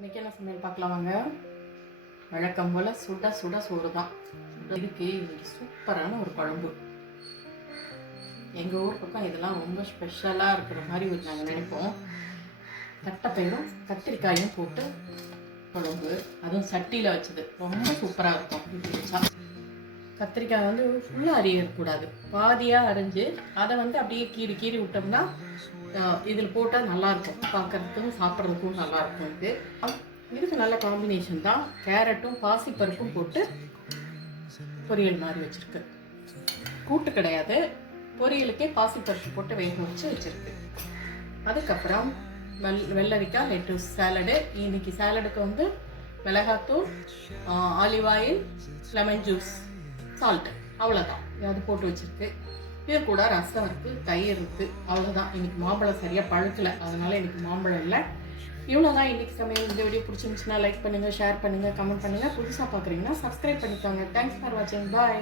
இன்றைக்கி என்ன சமையல் பார்க்கலாம் வாங்க. வழக்கம் போல் சுட சுட சோறு தான். இதுக்கு இன்றைக்கி சூப்பரான ஒரு குழம்பு. எங்கள் ஊர் பக்கம் இதெல்லாம் ரொம்ப ஸ்பெஷலாக இருக்கிற மாதிரி நாங்கள் நினைப்போம். தட்டைப்பயிரும் கத்திரிக்காயும் போட்டு குழம்பு, அதுவும் சட்டியில் வச்சது ரொம்ப சூப்பராக இருக்கும். இது வச்சா கத்திரிக்காய் வந்து ஃபுல்லாக அரியக்கூடாது, பாதியாக அரிஞ்சு அதை வந்து அப்படியே கீறி கீறி விட்டோம்னா இதில் போட்டால் நல்லாயிருக்கும். பார்க்குறதுக்கும் சாப்பிட்றதுக்கும் நல்லாயிருக்கும். இதுக்கு நல்ல காம்பினேஷன் தான். கேரட்டும் பாசிப்பருப்பும் போட்டு பொரியல் மாதிரி வச்சுருக்கு. கூட்டு கிடையாது, பொரியலுக்கே பாசிப்பருப்பு போட்டு வேக வச்சு வச்சுருக்கு. அதுக்கப்புறம் வெள்ளரிக்காய் லெட்டஸ் சாலடு. இன்னைக்கு சாலடுக்கு வந்து மிளகாத்தூள், olive oil, lemon juice, salt, அவ்வளோதான். அது போட்டு வச்சுருக்கு. இது கூட ரசம் இருக்குது, தயிர் இருக்குது, அவ்வளோதான். இன்னைக்கு மாம்பழம் சரியாக பழுக்கலை, அதனால இன்னைக்கு மாம்பழம் இல்லை. இவ்வளோதான் இன்னைக்கு சமையல். இந்த வீடியோ பிடிச்சிருந்துச்சுன்னா லைக் பண்ணுங்கள், ஷேர் பண்ணுங்கள், கமெண்ட் பண்ணுங்கள். புதுசாக பார்க்குறீங்கன்னா சப்ஸ்கிரைப் பண்ணிக்கோங்க. தேங்க்ஸ் ஃபார் வாட்சிங். பாய்.